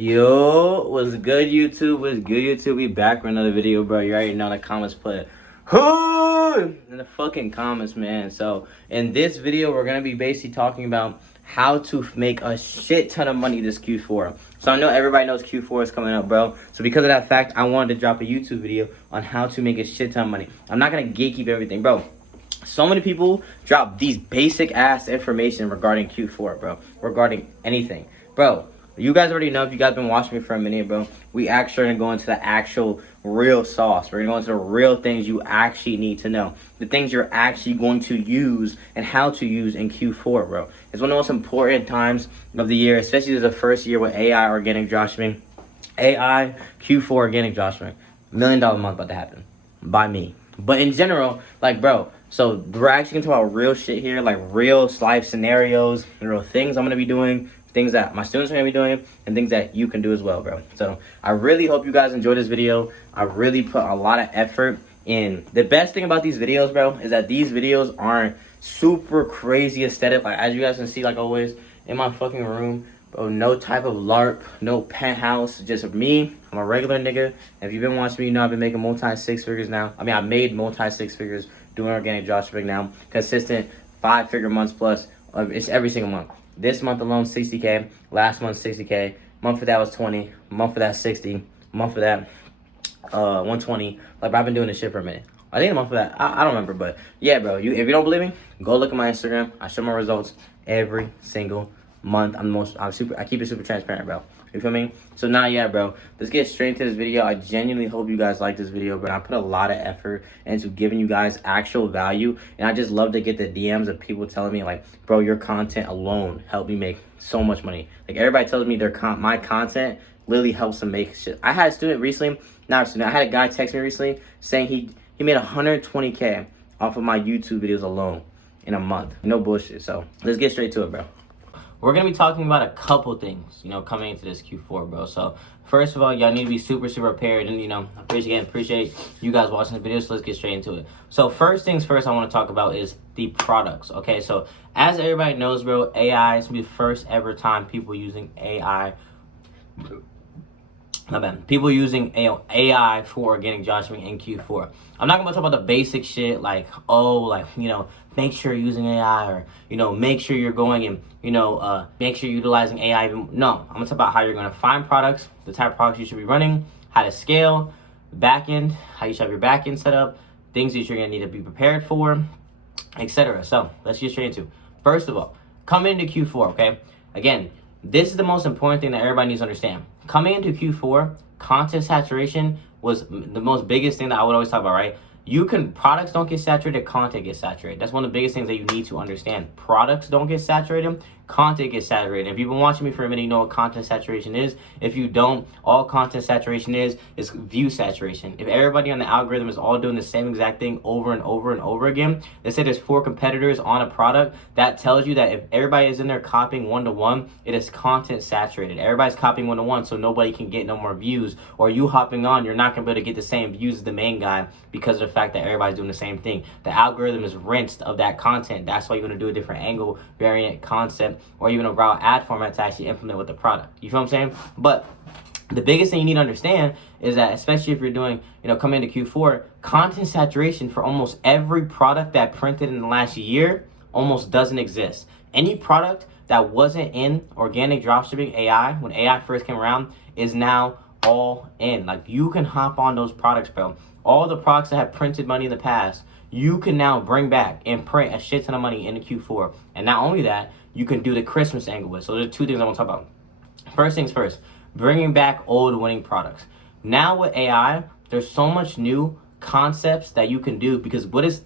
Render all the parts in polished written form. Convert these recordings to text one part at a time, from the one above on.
Yo, what's good, YouTube? What's good, YouTube? We back with another video, bro. You already know the comments put in the fucking comments, man. So in this video, we're gonna be basically talking about how to make a shit ton of money this Q4. So I know everybody knows Q4 is coming up, bro. So because of that fact, I wanted to drop a YouTube video on how to make a shit ton of money. I'm not gonna gatekeep everything, bro. So many people drop these basic ass information regarding Q4, bro. Regarding anything, bro. You guys already know, if you guys been watching me for a minute, bro, we actually are going to go into the actual real sauce. We're going to go into the real things you actually need to know. The things you're actually going to use and how to use in Q4, bro. It's one of the most important times of the year, especially as the first year with AI organic dropshipping. AI, Q4 organic dropshipping. $1 million month about to happen by me. But in general, like, bro, so we're actually going to talk about real shit here, like real life scenarios, real things I'm going to be doing, things that my students are going to be doing, and things that you can do as well, bro. So I really hope you guys enjoy this video. I really put a lot of effort in. The best thing about these videos, bro, is that these videos aren't super crazy aesthetic. Like, as you guys can see, like always, in my fucking room, bro, no type of LARP, no penthouse, just me. I'm a regular nigga. If you've been watching me, you know I've been making multi-six figures now. I mean, I made multi-six figures doing organic dropshipping now. Consistent 5-figure months plus. It's every single month. This month alone, 60K. Last month, 60K. Month for that was 20. Month for that, 60. Month for that, 120. Like, I've been doing this shit for a minute. I think a month for that, I don't remember, but yeah, bro. If you don't believe me, go look at my Instagram. I show my results every single month. I keep it super transparent, bro. You feel me? So now, yeah, bro, let's get straight into this video. I genuinely hope you guys like this video, but I put a lot of effort into giving you guys actual value, and I just love to get the DMs of people telling me, like, bro, your content alone helped me make so much money. Like, everybody tells me my content literally helps them make shit. I had a student recently, not a student, I had a guy text me recently saying he made 120K off of my YouTube videos alone in a month. No bullshit. So let's get straight to it, bro. We're going to be talking about a couple things, coming into this Q4, bro. So, first of all, y'all need to be super prepared. And, appreciate you guys watching the video. So, let's get straight into it. So, first things first I want to talk about is the products, okay? So, as everybody knows, bro, AI is going to be the first ever time people using AI. People using AI for organic dropshipping in Q4. I'm not going to talk about the basic shit like, make sure you're using AI, or, make sure you're going and, make sure you're utilizing AI. No, I'm going to talk about how you're going to find products, the type of products you should be running, how to scale, backend, how you should have your backend set up, things that you're going to need to be prepared for, etc. So let's get straight into. First of all, coming into Q4, okay? Again, this is the most important thing that everybody needs to understand. Coming into Q4, content saturation was the most biggest thing that I would always talk about, right? Products don't get saturated, content gets saturated. That's one of the biggest things that you need to understand. Products don't get saturated, content gets saturated. If you've been watching me for a minute, you know what content saturation is. If you don't, all content saturation is view saturation. If everybody on the algorithm is all doing the same exact thing over and over and over again, let's say there's 4 competitors on a product, that tells you that if everybody is in there copying one-to-one, it is content saturated. Everybody's copying one-to-one, so nobody can get no more views. Or you hopping on, you're not going to be able to get the same views as the main guy because of the fact that everybody's doing the same thing. The algorithm is rinsed of that content. That's why you're going to do a different angle, variant, concept, or even a raw ad format to actually implement with the product. You feel what I'm saying? But the biggest thing you need to understand is that, especially if you're doing, coming into Q4, content saturation for almost every product that printed in the last year almost doesn't exist. Any product that wasn't in organic dropshipping AI, when AI first came around, is now all in. Like, you can hop on those products, bro. All the products that have printed money in the past, you can now bring back and print a shit ton of money into Q4. And not only that, you can do the Christmas angle with. So there's 2 things I want to talk about. First things first, bringing back old winning products. Now with AI, there's so much new concepts that you can do, because what is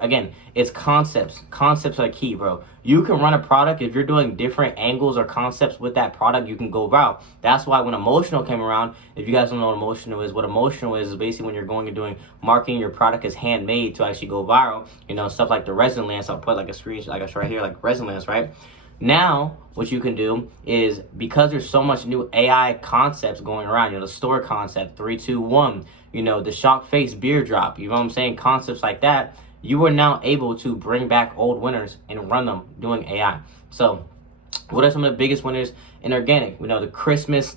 again, it's concepts. Concepts are key, bro. You can run a product. If you're doing different angles or concepts with that product, you can go viral. That's why when emotional came around, if you guys don't know what emotional is basically when you're going and doing marketing, your product is handmade to actually go viral, stuff like the resin lance. I'll put like a screenshot, like I show right here, like resin lance, right? Now, what you can do is, because there's so much new AI concepts going around, the store concept, 3, 2, 1, the shock face beer drop, you know what I'm saying? Concepts like that, you are now able to bring back old winners and run them doing AI. So What are some of the biggest winners in organic? You know, the Christmas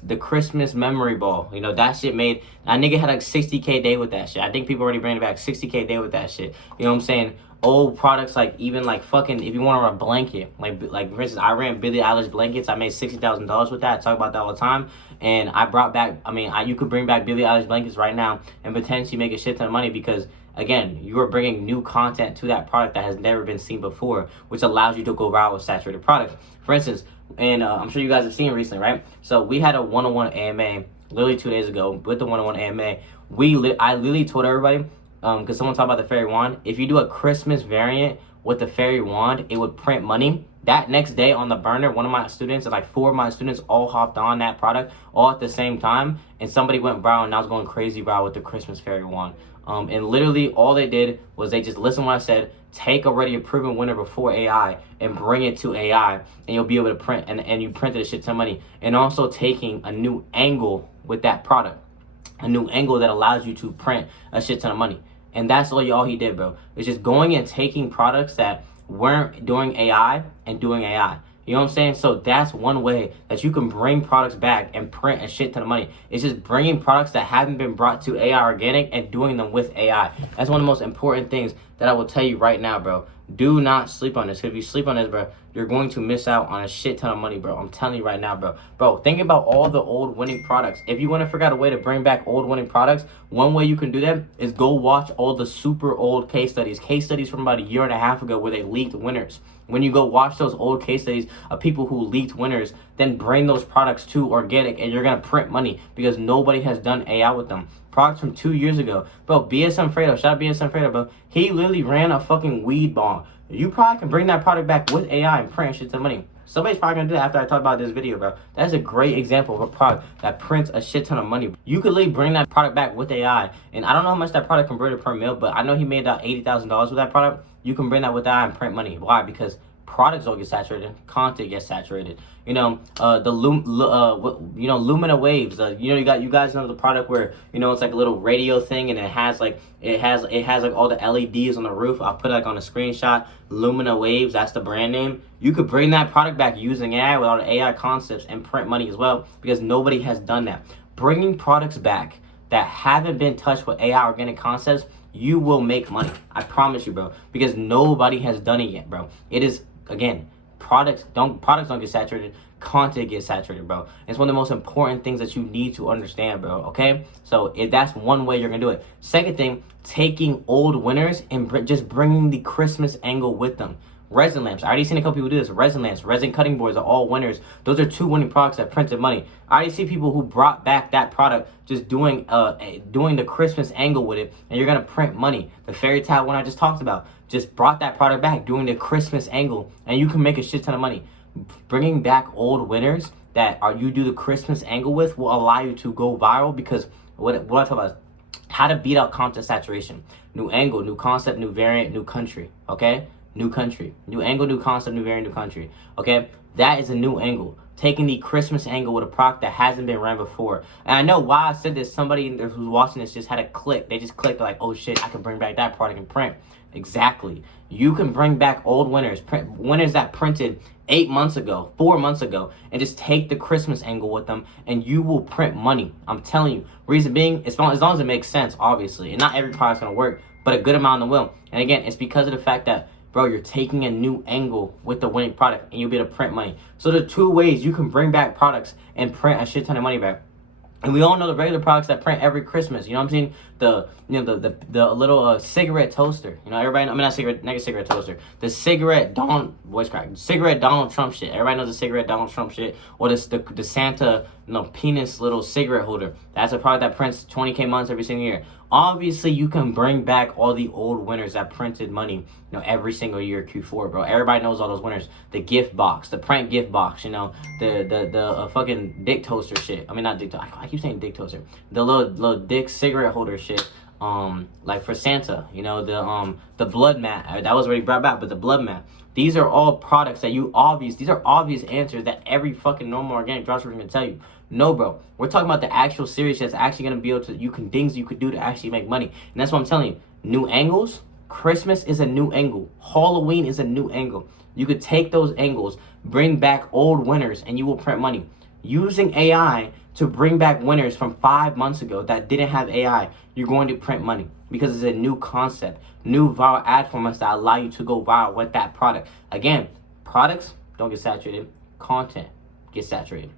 memory ball. You know, that shit made, that nigga had like 60K day with that shit. I think people already bring it back, 60K day with that shit. You know what I'm saying? Old products, like even like fucking, if you want to run a blanket, like for instance, I ran Billie Eilish blankets. I made $60,000 with that. I talk about that all the time. And I brought back, you could bring back Billie Eilish blankets right now and potentially make a shit ton of money, because again, you are bringing new content to that product that has never been seen before, which allows you to go viral with saturated products. For instance, and I'm sure you guys have seen recently, right? So we had a one-on-one AMA literally 2 days ago. With the one-on-one AMA, I literally told everybody, because someone talked about the fairy wand, if you do a Christmas variant with the fairy wand, it would print money. That next day on the burner, one of my students and like 4 of my students all hopped on that product all at the same time, and somebody went viral, and I was going crazy viral with the Christmas fairy wand. And literally all they did was they just listened to what I said, take already a proven winner before AI and bring it to AI, and you'll be able to print, and you printed a shit ton of money. And also taking a new angle with that product, a new angle that allows you to print a shit ton of money. And that's all he did, bro. It's just going and taking products that weren't doing AI and doing AI. You know what I'm saying? So that's one way that you can bring products back and print a shit ton of money. It's just bringing products that haven't been brought to AI organic and doing them with AI. That's one of the most important things that I will tell you right now, bro. Do not sleep on this. If you sleep on this, bro, you're going to miss out on a shit ton of money, bro. I'm telling you right now, bro. Bro, think about all the old winning products. If you want to figure out a way to bring back old winning products, one way you can do that is go watch all the super old case studies from about 1.5 years ago where they leaked winners. When you go watch those old case studies of people who leaked winners, then bring those products to organic, and you're going to print money, because nobody has done AI with them. Products from 2 years ago. Bro, BSM Fredo, shout out BSM Fredo, bro. He literally ran a fucking weed bong. You probably can bring that product back with AI and print shit ton of money. Somebody's probably gonna do that after I talk about this video, bro. That's a great example of a product that prints a shit ton of money. You could literally bring that product back with AI, and I don't know how much that product converted per mil, but I know he made about $80,000 with that product. You can bring that with AI and print money. Why? Because products don't get saturated, content gets saturated. You know, Lumina waves. You guys know the product where, you know, it's like a little radio thing, and it has like all the LEDs on the roof. I'll put it like on a screenshot. Lumina waves, that's the brand name. You could bring that product back using AI with all the AI concepts and print money as well, because nobody has done that. Bringing products back that haven't been touched with AI organic concepts, you will make money. I promise you, bro, because nobody has done it yet, bro. It is, again, products don't get saturated, content gets saturated, bro. It's one of the most important things that you need to understand, bro. Okay, so if that's one way you're gonna do it. Second thing, taking old winners and just bringing the Christmas angle with them. Resin lamps. I already seen a couple people do this. Resin lamps, resin cutting boards are all winners. Those are 2 winning products that printed money. I already see people who brought back that product, just doing the Christmas angle with it, and you're gonna print money. The fairy tile one I just talked about, just brought that product back, doing the Christmas angle, and you can make a shit ton of money. Bringing back old winners that you do the Christmas angle with will allow you to go viral, because what I talk about is how to beat out content saturation. New angle, new concept, new variant, new country. Okay. New country, new angle, new concept, new variant, new country. Okay, that is a new angle. Taking the Christmas angle with a product that hasn't been ran before. And I know why I said this. Somebody who's watching this just had a click. They just clicked like, oh shit, I can bring back that product and print. Exactly. You can bring back old winners, winners that printed 8 months ago, 4 months ago, and just take the Christmas angle with them, and you will print money. I'm telling you. Reason being, as long as it makes sense, obviously. And not every product's gonna work, but a good amount of them will. And again, it's because of the fact that, bro, you're taking a new angle with the winning product, and you'll be able to print money. So there are 2 ways you can bring back products and print a shit ton of money back. And we all know the regular products that print every Christmas. You know what I'm saying? The little cigarette toaster. You know, everybody. Not cigarette toaster. The cigarette Donald Trump shit. Everybody knows the cigarette Donald Trump shit. Or the Santa penis little cigarette holder. That's a product that prints 20K months every single year. Obviously, you can bring back all the old winners that printed money, every single year Q4, bro. Everybody knows all those winners. The gift box, the prank gift box, the fucking dick toaster shit. I mean, not dick toaster. I keep saying dick toaster. The little dick cigarette holder shit. Like for Santa, the blood mat. That was already brought back, but the blood mat. These are all products that these are obvious answers that every fucking normal organic dropshipper can tell you. No, bro. We're talking about the actual series that's actually going to be able to, things you could do to actually make money. And that's what I'm telling you. New angles. Christmas is a new angle. Halloween is a new angle. You could take those angles, bring back old winners and you will print money. Using AI to bring back winners from 5 months ago that didn't have AI, you're going to print money because it's a new concept, new viral ad formats that allow you to go viral with that product. Again, products don't get saturated, content gets saturated.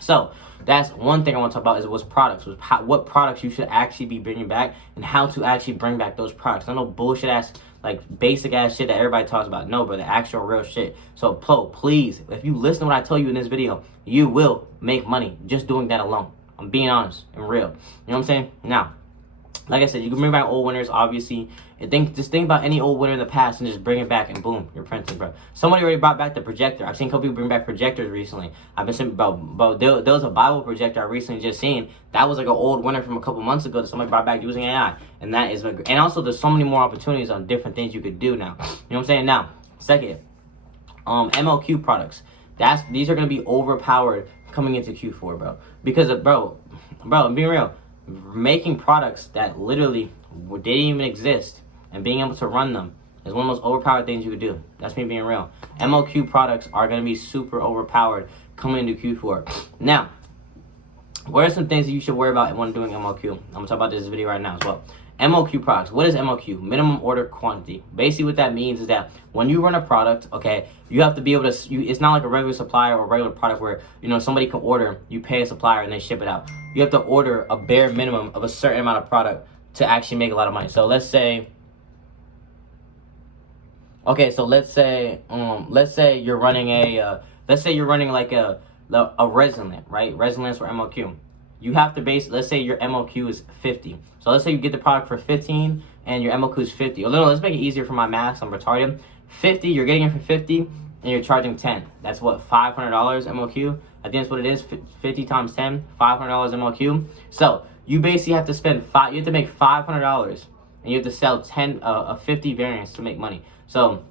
So that's one thing I want to talk about is what products you should actually be bringing back and how to actually bring back those products. I know bullshit ass, like basic ass shit that everybody talks about. No, but the actual real shit. So please, if you listen to what I tell you in this video, you will make money just doing that alone. I'm being honest and real. You know what I'm saying? Now, like I said, you can bring back old winners, obviously. And just think about any old winner in the past and just bring it back and boom, you're printing, bro. Somebody already brought back the projector. I've seen a couple people bring back projectors recently. I've been saying about there was a Bible projector I recently just seen. That was like an old winner from a couple months ago that somebody brought back using AI. And that is, and also there's so many more opportunities on different things you could do now. You know what I'm saying? Now, second, MLQ products. These are gonna be overpowered coming into Q4, bro. Because of, bro, I'm being real. Making products that literally didn't even exist and being able to run them is one of the most overpowered things you could do. That's me being real. MLQ products are going to be super overpowered coming into Q4. Now, what are some things that you should worry about when doing MLQ? I'm going to talk about this video right now as well. MLQ products. What is MLQ? Minimum order quantity. Basically what that means is that when you run a product, okay, you have to be able to, it's not like a regular supplier or a regular product where, you know, somebody can order, you pay a supplier and they ship it out. You have to order a bare minimum of a certain amount of product to actually make a lot of money. So let's say, okay, so let's say you're running like a resin lamp, right? Resin lamps for MLQ. You have to let's say your MLQ is 50. So let's say you get the product for 15 and your MLQ is 50. Or let's make it easier for my math, I'm retarded. 50, you're getting it for 50 and you're charging 10. That's what, $500 MLQ? I think that's what it is, 50 times 10, $500 MLQ. So you basically have to spend you have to make $500 and you have to sell 50 variants to make money. So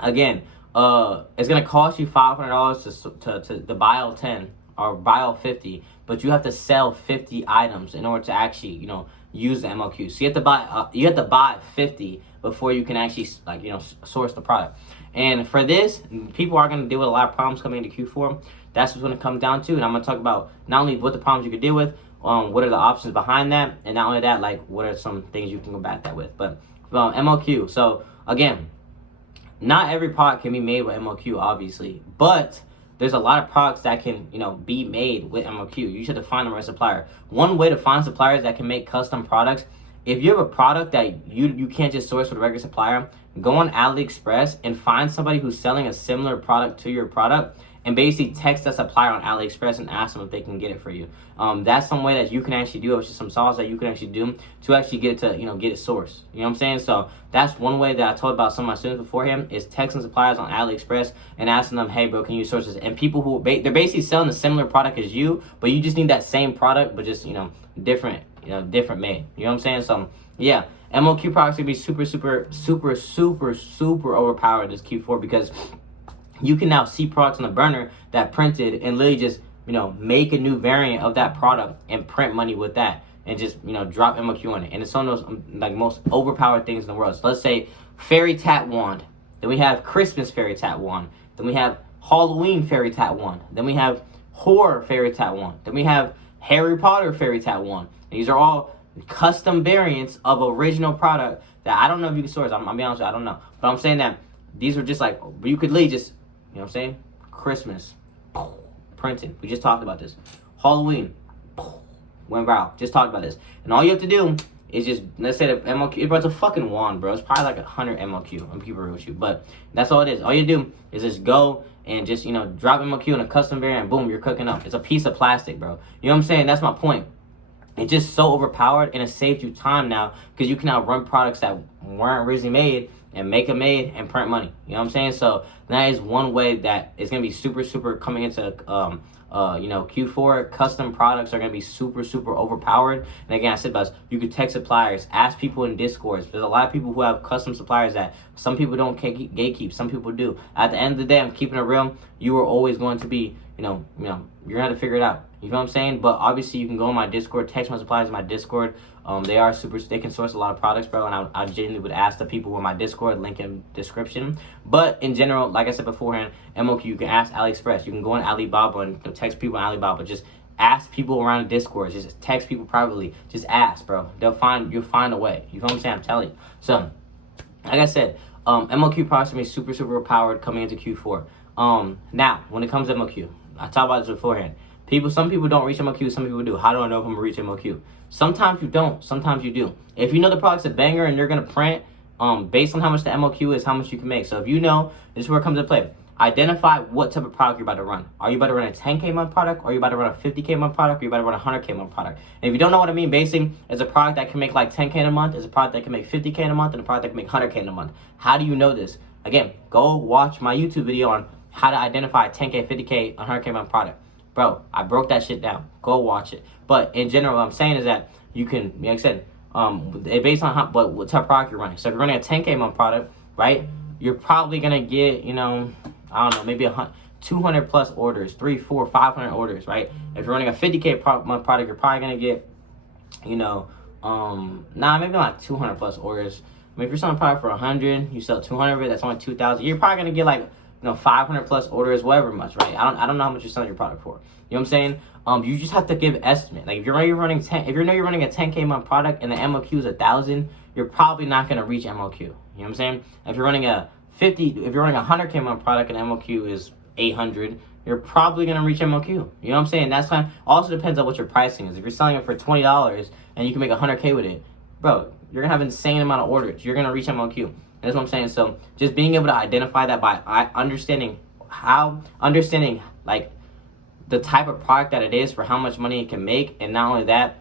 again, it's gonna cost you $500 to buy all 10 or buy all 50, but you have to sell 50 items in order to actually, you know, use the MLQ. So you have to buy 50 before you can actually, like, you know, source the product. And for this, people are gonna deal with a lot of problems coming into Q4. That's what's gonna come down to, and I'm gonna talk about not only what the problems you could deal with, what are the options behind that, and not only that, like, what are some things you can combat that with. But MLQ. So again, not every product can be made with MLQ, obviously, but there's a lot of products that can, you know, be made with MLQ. You should find the right supplier. One way to find suppliers that can make custom products, if you have a product that you can't just source with a regular supplier, go on AliExpress and find somebody who's selling a similar product to your product and basically text that supplier on AliExpress and ask them if they can get it for you. That's some way that you can actually do it, which is some sauce that you can actually do to actually get it to, you know, get it sourced. You know what I'm saying? So that's one way that I told about some of my students beforehand is texting suppliers on AliExpress and asking them, hey bro, can you source this? And people who, they're basically selling a similar product as you, but you just need that same product, but just, you know, different made. You know what I'm saying? So yeah, MLQ products will be super overpowered this Q4 because you can now see products on the burner that printed and literally just, you know, make a new variant of that product and print money with that and just, you know, drop MLQ on it. And it's one of those like most overpowered things in the world. So let's say fairy tat wand, then we have Christmas fairy tat wand, then we have Halloween fairy tat wand, then we have horror fairy tat wand, then we have Harry Potter fairy tat wand. And these are all custom variants of original product that I don't know if you can source. I'm be honest with you, I don't know. But I'm saying that these are just like, you could literally just, you know what I'm saying? Christmas, printed. We just talked about this. Halloween, went viral. Just talked about this. And all you have to do is just, let's say the MLQ, it's a fucking wand, bro. It's probably like 100 MLQ. I'm keeping it real with you. But that's all it is. All you do is just go and just, you know, drop MLQ in a custom variant and boom, you're cooking up. It's a piece of plastic, bro. You know what I'm saying? That's my point. It's just so overpowered and it saves you time now because you can now run products that weren't originally made and make them made and print money. You know what I'm saying? So that is one way that it's going to be super coming into, you know, Q4. Custom products are going to be super overpowered. And again, I said about you could text suppliers, ask people in Discords. There's a lot of people who have custom suppliers that some people don't gatekeep, some people do. At the end of the day, I'm keeping it real. You are always going to be, you know, you're going to have to figure it out. You know what I'm saying? But obviously, you can go on my Discord. Text my suppliers in my Discord. They can source a lot of products, bro. And I genuinely would ask the people with my Discord, link in description. But in general, like I said beforehand, MOQ, you can ask AliExpress. You can go on Alibaba and text people on Alibaba. Just ask people around the Discord. Just text people privately. Just ask, bro. You'll find a way. You know what I'm saying? I'm telling you. So, like I said, MOQ products are super, super powered coming into Q4. Now, when it comes to MOQ, I talked about this beforehand. Some people don't reach MOQ, some people do. How do I know if I'm gonna reach MOQ? Sometimes you don't, sometimes you do. If you know the product's a banger and you're gonna print, based on how much the MOQ is, how much you can make. So if you know, this is where it comes into play. Identify what type of product you're about to run. Are you about to run a 10K month product? Or are you about to run a 50K month product? Or are you about to run a 100K month product? And if you don't know what I mean, basically, it's a product that can make like 10K in a month, it's a product that can make 50K in a month, and a product that can make 100K in a month. How do you know this? Again, go watch my YouTube video on how to identify a 10K, 50K, 100K month product. Bro, I broke that shit down. Go watch it. But in general, what I'm saying is that you can, like I said, based on what type of product you're running. So if you're running a 10K month product, right, you're probably going to get, I don't know, maybe 200 plus orders, 300, 400, 500 orders, right? If you're running a 50K month product, you're probably going to get, maybe like 200 plus orders. I mean, if you're selling a product for 100, you sell 200 of it, that's only 2,000. You're probably going to get like, 500 plus orders, whatever much, right? I don't know how much you're selling your product for. You know what I'm saying? You just have to give estimate. Like if you're running a 10K month product and the MOQ is 1,000, you're probably not going to reach MOQ. You know what I'm saying? If you're running a 100K month product and MOQ is 800, you're probably going to reach MOQ. You know what I'm saying? That's kind of also depends on what your pricing is. If you're selling it for $20 and you can make 100K with it, bro, you're going to have an insane amount of orders. You're going to reach MOQ. That's what I'm saying. So just being able to identify that by understanding like the type of product that it is for how much money it can make, and not only that,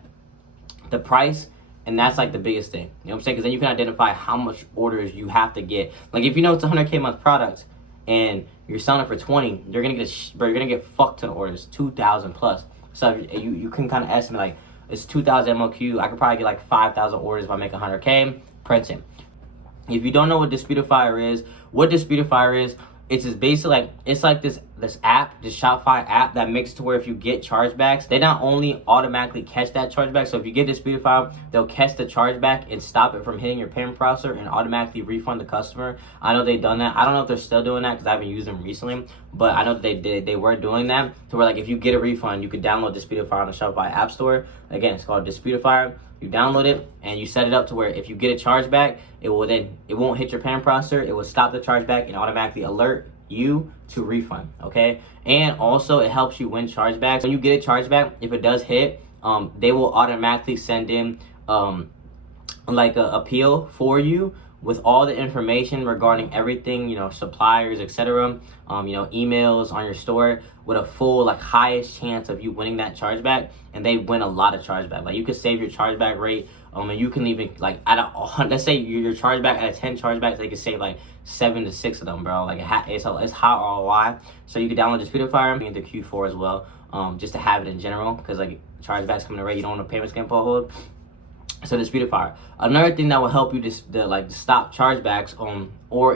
the price, and that's like the biggest thing. You know what I'm saying? Because then you can identify how much orders you have to get. Like if you know it's a 100K month product and you're selling it for 20, you're gonna get fucked ton of orders, 2,000 plus. So you can kind of estimate like it's 2,000 MOQ. I could probably get like 5,000 orders if I make 100K printing. If you don't know what Disputifier is, it's just basically like, it's like this app, this Shopify app that makes it to where if you get chargebacks, they not only automatically catch that chargeback. So if you get Disputifier, they'll catch the chargeback and stop it from hitting your payment processor and automatically refund the customer. I know they've done that. I don't know if they're still doing that because I haven't used them recently, but I know that they were doing that to where like if you get a refund, you could download Disputifier on the Shopify app store. Again, it's called Disputifier. You download it and you set it up to where if you get a chargeback, it won't hit your payment processor. It will stop the chargeback and automatically alert you to refund. Okay, and also it helps you win chargebacks. When you get a chargeback, if it does hit, they will automatically send in like a appeal for you with all the information regarding everything, suppliers, etc. Emails on your store with a full like highest chance of you winning that chargeback, and they win a lot of chargeback. Like you could save your chargeback rate, and you can even like let's say your chargeback out of 10 chargebacks, they could save like 7 to 6 of them, bro. Like it's high ROI. So you can download Disputifier into Q4 as well, just to have it in general, because like chargebacks coming to rate, you don't want a payment scam pull hold. So Disputifier. Another thing that will help you to stop chargebacks,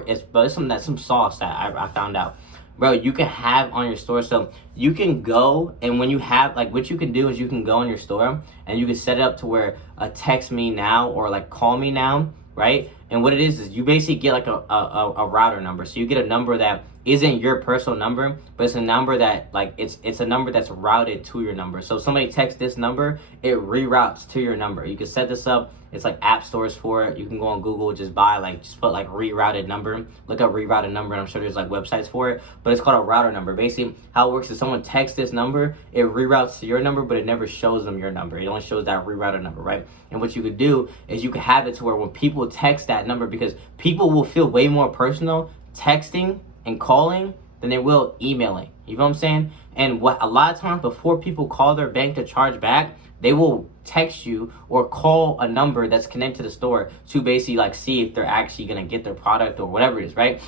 it's some sauce that I found out, bro. You can have on your store, so you can go and when you have like what you can do is you can go in your store and you can set it up to where text me now or like call me now, right? And what it is you basically get like a router number. So you get a number that isn't your personal number, but it's a number that like it's a number that's routed to your number. So if somebody texts this number, it reroutes to your number. You can set this up. It's like app stores for it. You can go on Google, just put like rerouted number. Look up rerouted number, and I'm sure there's like websites for it. But it's called a router number. Basically, how it works is someone texts this number, it reroutes to your number, but it never shows them your number. It only shows that rerouted number, right? And what you could do is you could have it to where when people text that number, because people will feel way more personal texting and calling than they will emailing. You know what I'm saying? And a lot of times before people call their bank to charge back, they will text you or call a number that's connected to the store to basically like see if they're actually gonna get their product or whatever it is, right?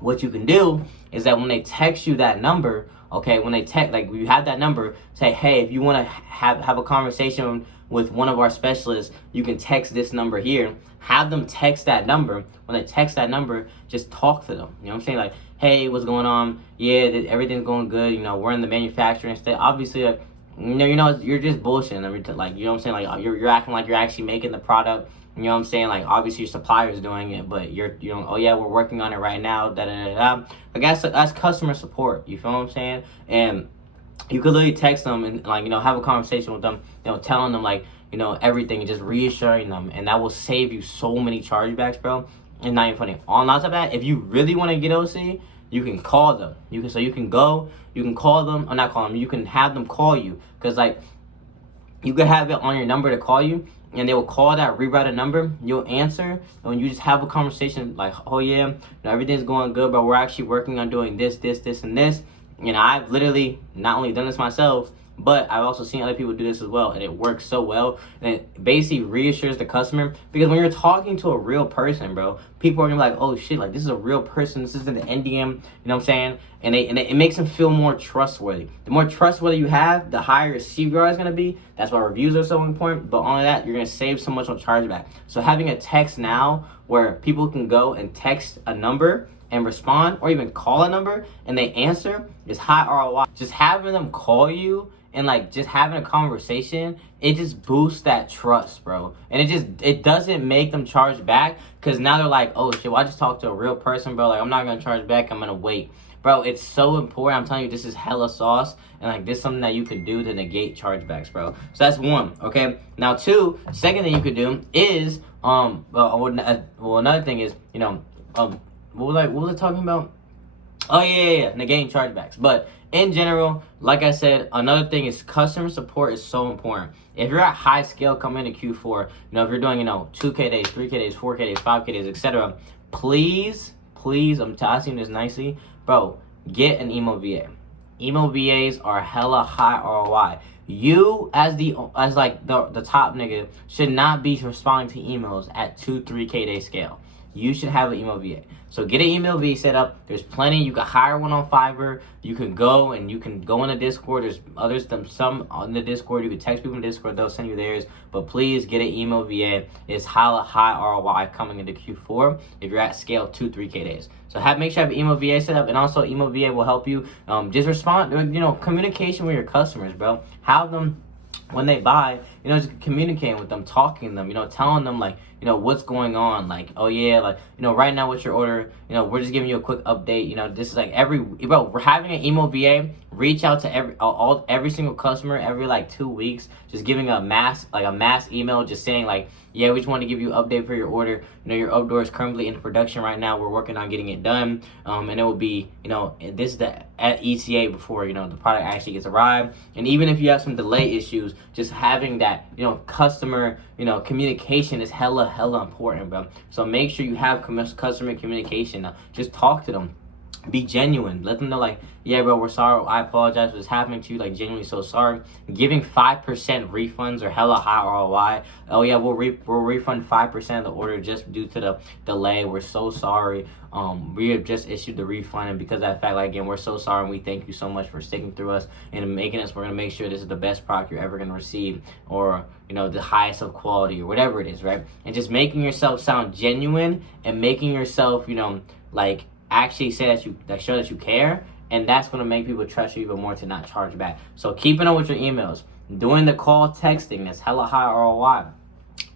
What you can do is that when they text you that number, okay, when they text, like you have that number, say, hey, if you wanna have a conversation with one of our specialists, you can text this number here. Have them text that number. When they text that number, just talk to them. You know what I'm saying? Like, hey, what's going on? Yeah, everything's going good. We're in the manufacturing state. Obviously, you're just bullshitting them. Like, you know what I'm saying? Like, you're acting like you're actually making the product. You know what I'm saying? Like, obviously your supplier's doing it, but oh yeah, we're working on it right now. Da da da da. Like, that's customer support. You feel what I'm saying? And you could literally text them and, like, have a conversation with them. Telling them, like, everything, and just reassuring them, and that will save you so many chargebacks, bro. And not even funny. On top of that, if you really want to get OC, you can call them. You can call them, or not call them. You can have them call you, because, like, you can have it on your number to call you, and they will call that rerouted number. You'll answer, and when you just have a conversation, like, oh yeah, everything's going good, but we're actually working on doing this, and this. I've literally not only done this myself, but I've also seen other people do this as well, and it works so well. And it basically reassures the customer, because when you're talking to a real person, bro, people are gonna be like, oh shit, like, this is a real person, this isn't an NDM, you know what I'm saying? And it makes them feel more trustworthy. The more trustworthy you have, the higher your CVR is gonna be. That's why reviews are so important. But only that, you're gonna save so much on chargeback. So having a text now where people can go and text a number and respond, or even call a number and they answer, is high ROI. Just having them call you and, like, just having a conversation, it just boosts that trust, bro. And it doesn't make them charge back, because now they're like, oh shit, well, I just talked to a real person, bro. Like, I'm not gonna charge back, I'm gonna wait. Bro, it's so important. I'm telling you, this is hella sauce, and, like, this is something that you could do to negate chargebacks, bro. So that's one, okay? Now, two, second thing you could do is, another thing is, what was I talking about? Oh, yeah, negating chargebacks. But in general, like I said, another thing is customer support is so important. If you're at high scale coming into Q4, if you're doing, 2K days, 3K days, 4K days, 5K days, etc., please, I'm asking this nicely, bro, get an email VA. Email VAs are hella high ROI. You, as the top nigga, should not be responding to emails at 2-3K day scale. You should have an email VA. So get an email VA set up. There's plenty. You can hire one on Fiverr. You can go in the Discord. There's some on the Discord. You can text people in the Discord. They'll send you theirs. But please get an email VA. It's high ROI coming into Q4 if you're at scale 2-3K days. So make sure you have an email VA set up, and also email VA will help you just respond. Communication with your customers, bro. Have them, when they buy, just communicating with them, talking to them, telling them, like, what's going on, like, oh yeah, like, right now what's your order, we're just giving you a quick update, this is like we're having an email VA reach out to every single customer every, like, 2 weeks, just giving a mass email, just saying, like, yeah, we just want to give you an update for your order. Your order is currently in production right now. We're working on getting it done. And it will be, this is at ETA before, the product actually gets arrived. And even if you have some delay issues, just having that, customer, communication is hella important, bro. So make sure you have customer communication. Just talk to them. Be genuine. Let them know, like, yeah, bro, we're sorry. I apologize for this happening to you. Like, genuinely so sorry. Giving 5% refunds are hella high ROI. Oh yeah, we'll refund 5% of the order just due to the delay. We're so sorry. We have just issued the refund, and because of that fact, like, again, we're so sorry, and we thank you so much for sticking through us and making us. We're gonna make sure this is the best product you're ever gonna receive, or the highest of quality, or whatever it is, right? And just making yourself sound genuine, and making yourself, like, actually say show that you care, and that's going to make people trust you even more to not charge back. So keeping up with your emails, doing the call texting, that's hella high ROI,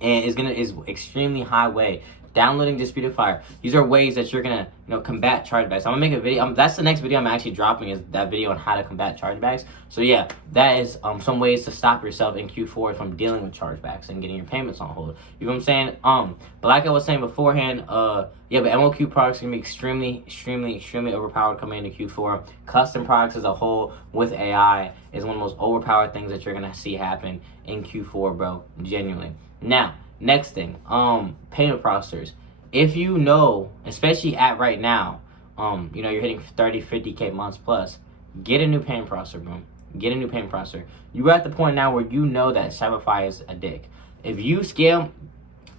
and is extremely high way. Downloading Disputed.Fire. These are ways that you're gonna combat chargebacks. I'm gonna make a video. That's the next video I'm actually dropping, is that video on how to combat chargebacks. So yeah, that is some ways to stop yourself in Q4 from dealing with chargebacks and getting your payments on hold. You know what I'm saying? But like I was saying beforehand, but MOQ products are gonna be extremely overpowered coming into Q4. Custom products as a whole with AI is one of the most overpowered things that you're gonna see happen in Q4, bro. Genuinely. Now, next thing, payment processors. If especially at right now, you're hitting 30, 50K months plus, get a new payment processor, bro. Get a new payment processor. You're at the point now where that Shopify is a dick. If you scale,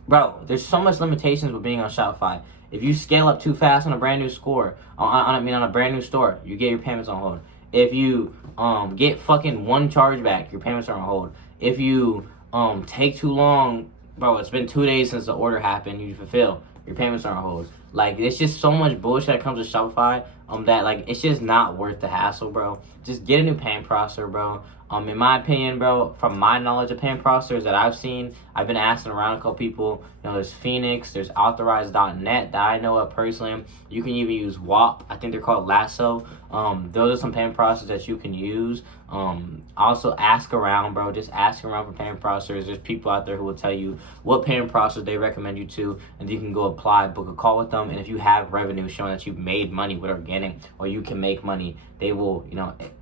bro, there's so much limitations with being on Shopify. If you scale up too fast on a brand new store, on a brand new store, you get your payments on hold. If you get fucking one chargeback, your payments are on hold. If you take too long, bro, it's been 2 days since the order happened, you fulfill, your payments are on hold. Like, it's just so much bullshit that comes with Shopify, that, like, it's just not worth the hassle, bro. Just get a new payment processor, bro. In my opinion, bro, from my knowledge of payment processors that I've seen, I've been asking around a couple people. There's Phoenix, there's Authorize.net that I know of personally. You can even use WAP. I think they're called Lasso. Those are some payment processors that you can use. Also ask around, bro. Just ask around for payment processors. There's people out there who will tell you what payment processor they recommend you to, and you can go apply, book a call with them. And if you have revenue showing that you've made money with organic, or you can make money, they will,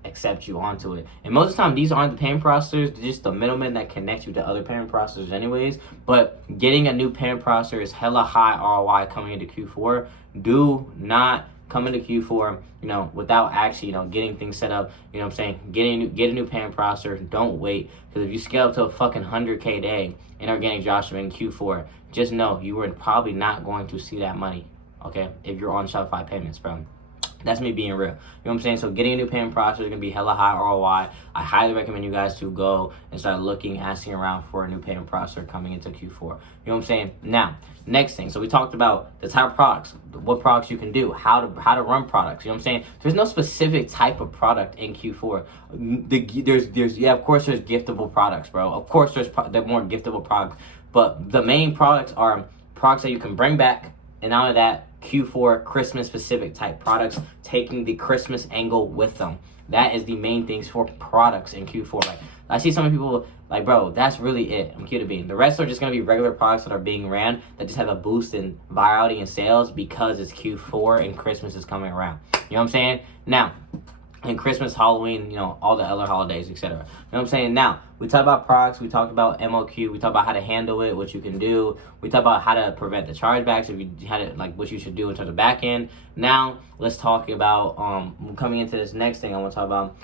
accept you onto it. And most of the time, these aren't the payment processors, they're just the middlemen that connect you to other payment processors anyways. But getting a new payment processor is hella high ROI coming into Q4. Do not come into Q4, without actually, getting things set up. Get a new payment processor. Don't wait, because if you scale up to a fucking 100K day in organic dropshipping in Q4, just know you are probably not going to see that money, okay, if you're on Shopify payments, bro. That's me being real. You know what I'm saying? So getting a new payment processor is going to be hella high ROI. I highly recommend you guys to go and start asking around for a new payment processor coming into Q4. You know what I'm saying? Now, next thing. So we talked about the type of products, what products you can do, how to run products. You know what I'm saying? There's no specific type of product in Q4. Of course there's giftable products, bro. Of course there's more giftable products. But the main products are products that you can bring back, and out of that, Q4 Christmas specific type products, taking the Christmas angle with them. That is the main things for products in Q4. Like, I see some people like, bro, that's really it. I'm cute to be. The rest are just gonna be regular products that are being ran that just have a boost in virality and sales because it's Q4 and Christmas is coming around. You know what I'm saying? Now, and Christmas, Halloween, all the other holidays, etc. You know what I'm saying? Now, we talk about products, we talk about MOQ, we talk about how to handle it, what you can do. We talk about how to prevent the chargebacks, if you had it, like what you should do in terms of back end. Now, let's talk about, coming into this next thing I want to talk about.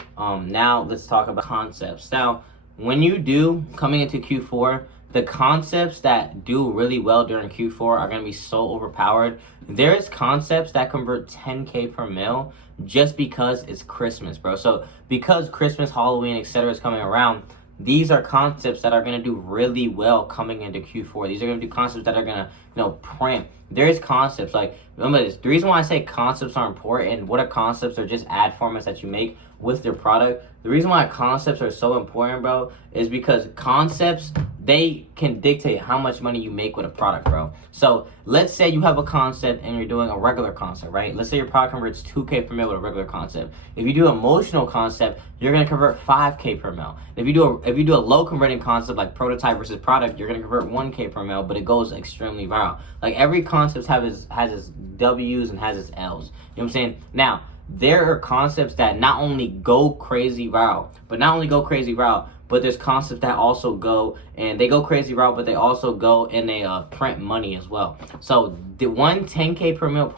Now, let's talk about concepts. Now, when you do, coming into Q4, the concepts that do really well during Q4 are going to be so overpowered. There's concepts that convert 10K per mil just because it's Christmas, bro. So because Christmas, Halloween, etc. is coming around, these are concepts that are going to do really well coming into Q4. These are going to do concepts that are going to, print. There's concepts, like, remember this, the reason why I say concepts are important, what are concepts? Are just ad formats that you make with your product. The reason why concepts are so important, bro, is because concepts, they can dictate how much money you make with a product, bro. So let's say you have a concept and you're doing a regular concept, right? Let's say your product converts 2K per mil with a regular concept. If you do an emotional concept, you're gonna convert 5K per mil. If you do a low converting concept like prototype versus product, you're gonna convert 1K per mil, but it goes extremely viral. Like, every concept has its W's and has its L's. You know what I'm saying? Now, there are concepts that not only go crazy viral, but there's concepts that also go crazy viral, but they also go and they print money as well. So the 10K per mil,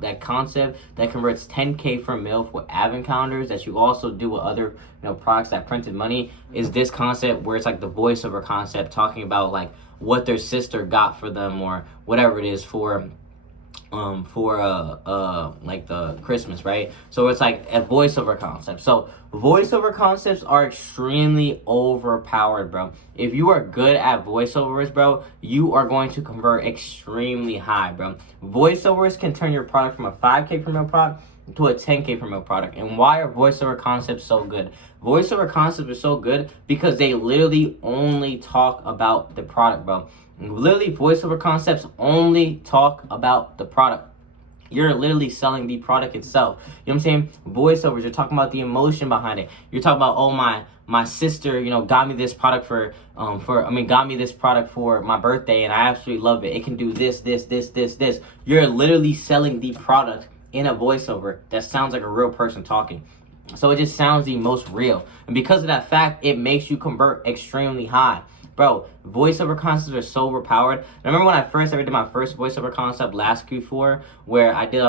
that concept that converts 10K per mil for advent calendars that you also do with other products that printed money, is this concept where it's like the voiceover concept, talking about like what their sister got for them or whatever it is for like the Christmas, right? So it's like a voiceover concept. So voiceover concepts are extremely overpowered, bro. If you are good at voiceovers, bro, you are going to convert extremely high, bro. Voiceovers can turn your product from a 5K per mil product to a 10K per mil product. And why are voiceover concepts so good? Voiceover concepts are so good because they literally only talk about the product, bro. Literally, voiceover concepts only talk about the product. You're literally selling the product itself. You know what I'm saying? Voiceovers, you're talking about the emotion behind it. You're talking about, oh, my sister, got me this product got me this product for my birthday, and I absolutely love it. It can do this. You're literally selling the product in a voiceover that sounds like a real person talking. So it just sounds the most real. And because of that fact, it makes you convert extremely high. Bro, voiceover concepts are so overpowered. And I remember when I first ever did my first voiceover concept last Q4, where I did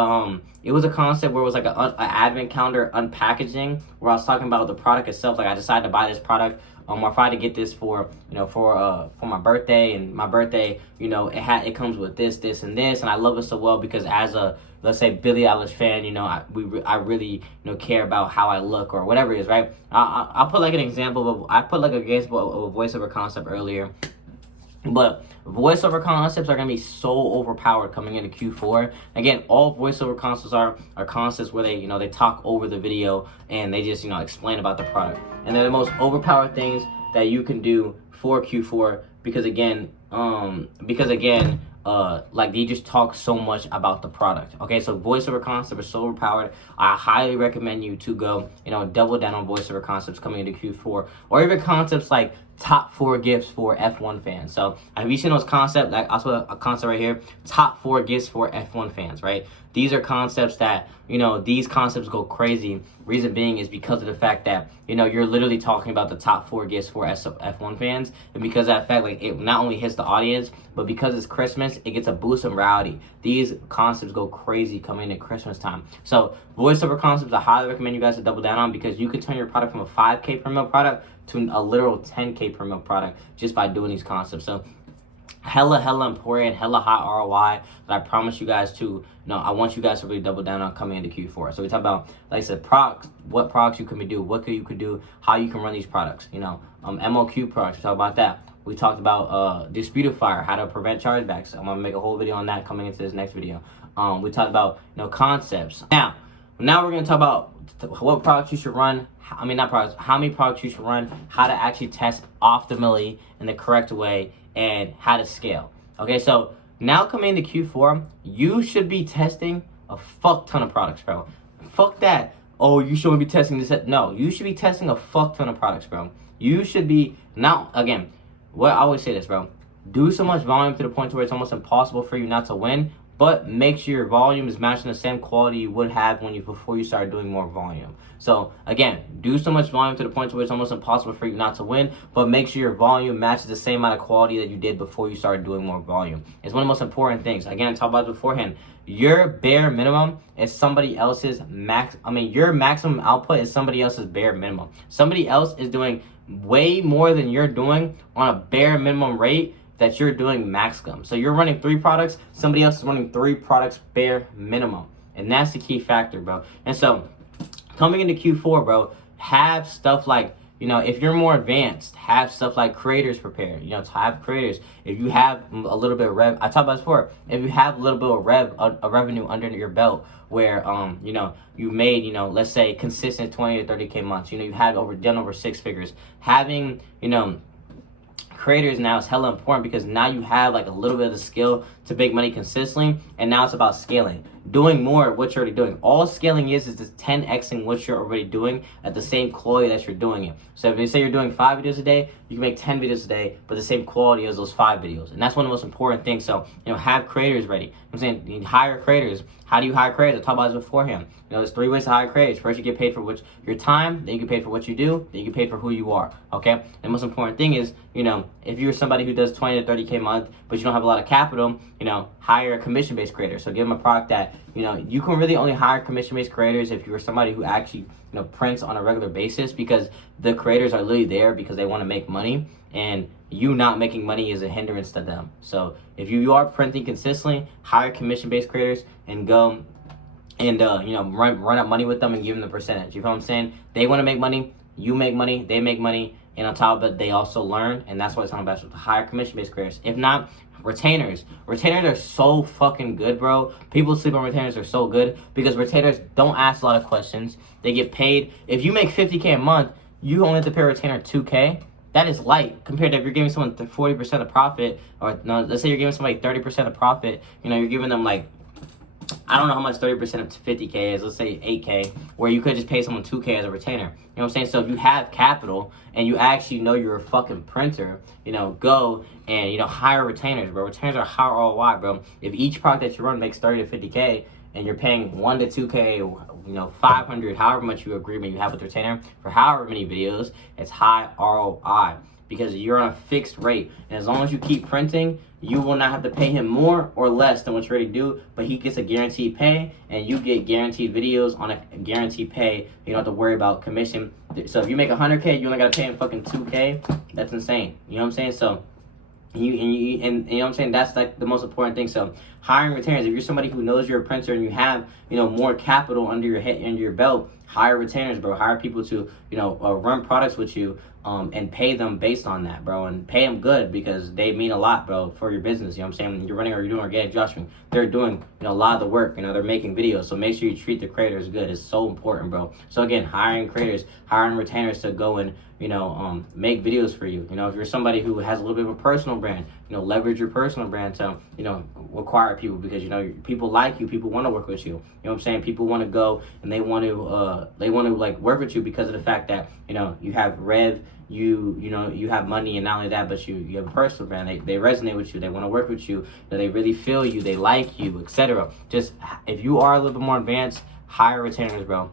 it was a concept where it was like an advent calendar unpackaging, where I was talking about the product itself. Like, I decided to buy this product, or if I had to get this for my birthday, and my birthday, it comes with this, and I love it so well because as a, let's say, Billie Eilish fan, I really care about how I look or whatever it is, right? I'll put like an example of a voiceover concept earlier. But voiceover concepts are going to be so overpowered coming into Q4. Again, all voiceover concepts are concepts where they, they talk over the video and they just, explain about the product. And they're the most overpowered things that you can do for Q4 because again, like they just talk so much about the product. Okay, so voiceover concepts are so overpowered. I highly recommend you to go, double down on voiceover concepts coming into Q4, or even concepts like top 4 gifts for F1 fans. So have you seen those concepts? Like also a concept right here, top 4 gifts for F1 fans, right? These are concepts that, these concepts go crazy. Reason being is because of the fact that, you're literally talking about the top 4 gifts for F1 fans. And because of that fact, like it not only hits the audience, but because it's Christmas, it gets a boost in virality. These concepts go crazy coming into Christmas time. So voiceover concepts, I highly recommend you guys to double down on because you can turn your product from a 5K per mil product to a literal 10K per mil product just by doing these concepts. So hella important, hella high ROI that I promise you guys to, I want you guys to really double down on coming into Q4. So we talk about, like I said, products, what products you can do, what you could do, how you can run these products, MOQ products, we talk about that. We talked about Disputifier, how to prevent chargebacks. I'm gonna make a whole video on that coming into this next video. We talked about, concepts. Now we're gonna talk about what products you should run. I mean, not products, how many products you should run, how to actually test optimally in the correct way, and how to scale. Okay, so now coming into Q4, you should be testing a fuck ton of products, bro. Fuck that. Oh, you shouldn't be testing this. No, you should be testing a fuck ton of products, bro. You should be, now, again, I always say this, bro. Do so much volume to the point where it's almost impossible for you not to win, but make sure your volume is matching the same quality you would have before you start doing more volume. So again, do so much volume to the point where it's almost impossible for you not to win, but make sure your volume matches the same amount of quality that you did before you started doing more volume. It's one of the most important things. Again, I talked about it beforehand. Your bare minimum is somebody else's your maximum output is somebody else's bare minimum. Somebody else is doing way more than you're doing on a bare minimum rate that you're doing maximum. So you're running 3 products, somebody else is running 3 products bare minimum. And that's the key factor, bro. And so coming into Q4, bro, have stuff like, if you're more advanced, have stuff like creators prepared. To have creators. If you have a little bit of I talked about this before. If you have a little bit of revenue under your belt, where you made let's say consistent 20 to 30K months. You had done over 6 figures. Having creators now is hella important because now you have like a little bit of the skill to make money consistently, and now it's about scaling, doing more of what you're already doing. All scaling is just 10xing what you're already doing at the same quality that you're doing it. So if you say you're doing 5 videos a day, you can make 10 videos a day, but the same quality as those 5 videos. And that's one of the most important things. So, have creators ready. I'm saying you hire creators. How do you hire creators? I talked about this beforehand. There's 3 ways to hire creators. First, you get paid for your time, then you get paid for what you do, then you get paid for who you are. Okay? And the most important thing is, if you're somebody who does 20 to 30K a month, but you don't have a lot of capital, hire a commission-based creator. So give them a product that, you can really only hire commission-based creators if you're somebody who actually, prints on a regular basis, because the creators are literally there because they want to make money, and you not making money is a hindrance to them. So if you are printing consistently, hire commission-based creators and go and run up money with them and give them the percentage. You know what I'm saying? They want to make money, you make money, they make money, and on top of it, they also learn, and that's what it's talking about. So hire commission-based creators. If not, retainers. Retainers are so fucking good, bro. People sleep on retainers. Are so good because retainers don't ask a lot of questions. They get paid. If you make 50K a month, you only have to pay a retainer 2K. That is light compared to if you're giving someone 40% of profit, or no, let's say you're giving somebody 30% of profit. You're giving them like, I don't know how much 30% of 50K is, let's say 8K, where you could just pay someone 2K as a retainer. You know what I'm saying? So if you have capital and you actually know you're a fucking printer, go and, hire retainers, bro. Retainers are high ROI, bro. If each product that you run makes 30 to 50K and you're paying 1 to 2K, 500, however much you agreement you have with the retainer for however many videos, it's high ROI because you're on a fixed rate. And as long as you keep printing, you will not have to pay him more or less than what you already do, but he gets a guaranteed pay, and you get guaranteed videos on a guaranteed pay. You don't have to worry about commission. So if you make 100K, you only got to pay him fucking 2K. That's insane. You know what I'm saying? So you know what I'm saying? That's like the most important thing. So hiring retainers, if you're somebody who knows you're a printer and you have, more capital under your head, under your belt, hire retainers, bro. Hire people to, run products with you, and pay them based on that, bro, and pay them good because they mean a lot, bro, for your business. You know what I'm saying? You're running or you're doing organic dropshipping. They're doing, a lot of the work. They're making videos. So make sure you treat the creators good. It's so important, bro. So again, hiring creators, hiring retainers to go and make videos for you. If you're somebody who has a little bit of a personal brand, leverage your personal brand to acquire people because people like you, people want to work with you. You know what I'm saying? People want to go and they want to like work with you because of the fact that you have rev, you have money, and not only that, but you have a personal brand. They resonate with you. They want to work with you. They really feel you. They like you, etc. Just if you are a little bit more advanced, hire retainers, bro.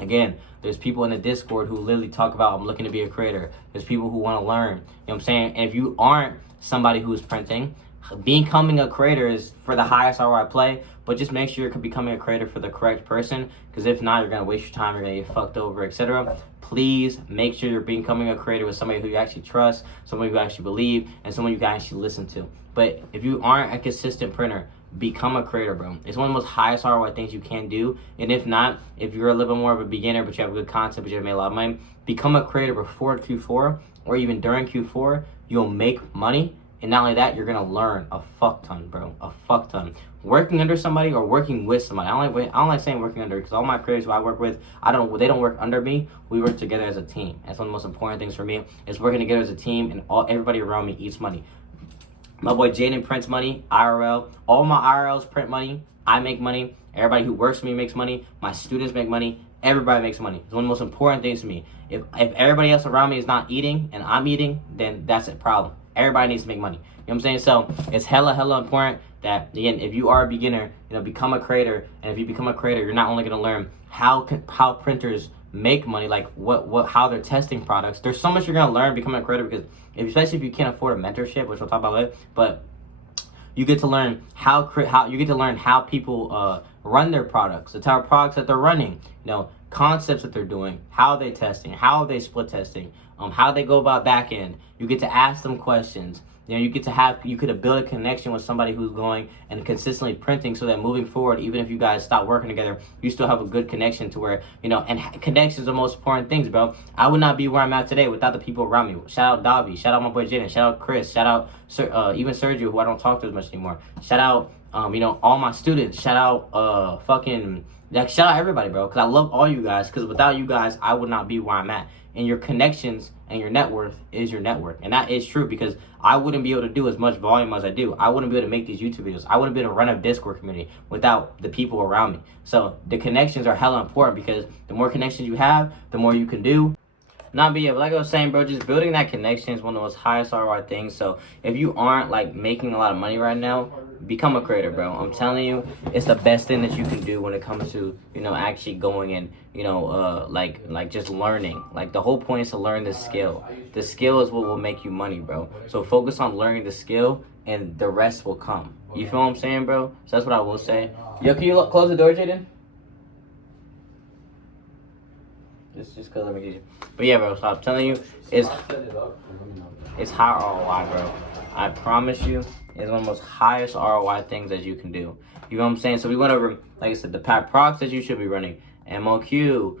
Again, there's people in the Discord who literally talk about, I'm looking to be a creator. There's people who want to learn. You know what I'm saying? And if you aren't somebody who's printing, becoming a creator is for the highest ROI play, but just make sure you're becoming a creator for the correct person, because if not, you're going to waste your time, you're going to get fucked over, etc. Please make sure you're becoming a creator with somebody who you actually trust, somebody who actually believe, and someone you can actually listen to. But if you aren't a consistent printer, become a creator, bro. It's one of the most highest ROI things you can do. And if not, if you're a little bit more of a beginner, but you have good content, but you have made a lot of money, become a creator before Q4 or even during Q4. You'll make money. And not only that, you're going to learn a fuck ton, bro. A fuck ton. Working under somebody or working with somebody. I don't like saying working under, because all my creators who I work with, they don't work under me. We work together as a team. That's one of the most important things for me, is working together as a team, and everybody around me eats money. My boy Jaden prints money, IRL. All my IRLs print money. I make money. Everybody who works for me makes money. My students make money. Everybody makes money. It's one of the most important things to me. If everybody else around me is not eating and I'm eating, then that's a problem. Everybody needs to make money. You know what I'm saying? So it's hella important that, again, if you are a beginner, become a creator. And if you become a creator, you're not only going to learn how printers make money, like how they're testing products. There's so much you're going to learn becoming a creator, because especially if you can't afford a mentorship, which we'll talk about later, but you get to learn how people run their products, the type of products that they're running, concepts that they're doing, how they testing, how they split testing, how they go about back end. You get to ask them questions. You could build a connection with somebody who's going and consistently printing, so that moving forward, even if you guys stop working together, you still have a good connection to where, and connections are the most important things, bro. I would not be where I'm at today without the people around me. Shout out Davi, shout out my boy Jaden, shout out Chris, shout out even Sergio, who I don't talk to as much anymore. Shout out, all my students. Shout out, shout out everybody, bro, because I love all you guys, because without you guys, I would not be where I'm at. And your connections and your net worth is your network. And that is true, because I wouldn't be able to do as much volume as I do. I wouldn't be able to make these YouTube videos. I wouldn't be able to run a Discord community without the people around me. So the connections are hella important, because the more connections you have, the more you can do. But like I was saying, bro, just building that connection is one of the most highest ROI things. So if you aren't making a lot of money right now, become a creator, bro. I'm telling you, it's the best thing that you can do when it comes to, actually going and, just learning. The whole point is to learn the skill. The skill is what will make you money, bro. So focus on learning the skill, and the rest will come. You feel what I'm saying, bro? So that's what I will say. Yo, can you close the door, Jaden? Just because let me get you. But yeah, bro, so I'm telling you, it's high ROI, bro. I promise you, it's one of the most highest ROI things that you can do. You know what I'm saying? So we went over, like I said, the pack products that you should be running, MOQ,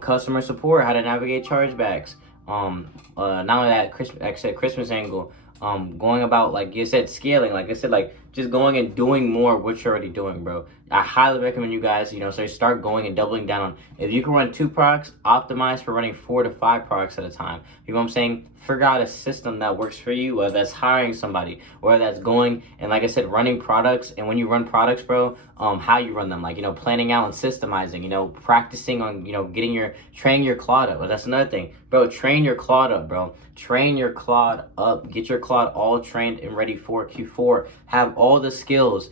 customer support, how to navigate chargebacks, not only that, Christmas angle, going about, like you said, scaling, like I said, just going and doing more of what you're already doing, bro. I highly recommend you guys, so start going and doubling down on, if you can run 2 products, optimize for running 4 to 5 products at a time. You know what I'm saying? Figure out a system that works for you, whether that's hiring somebody, or that's going and, like I said, running products. And when you run products, bro, how you run them, planning out and systemizing, practicing on, training your Claude up. But that's another thing, bro. Train your Claude up, bro. Train your Claude up. Get your Claude all trained and ready for Q4. Have all the skills,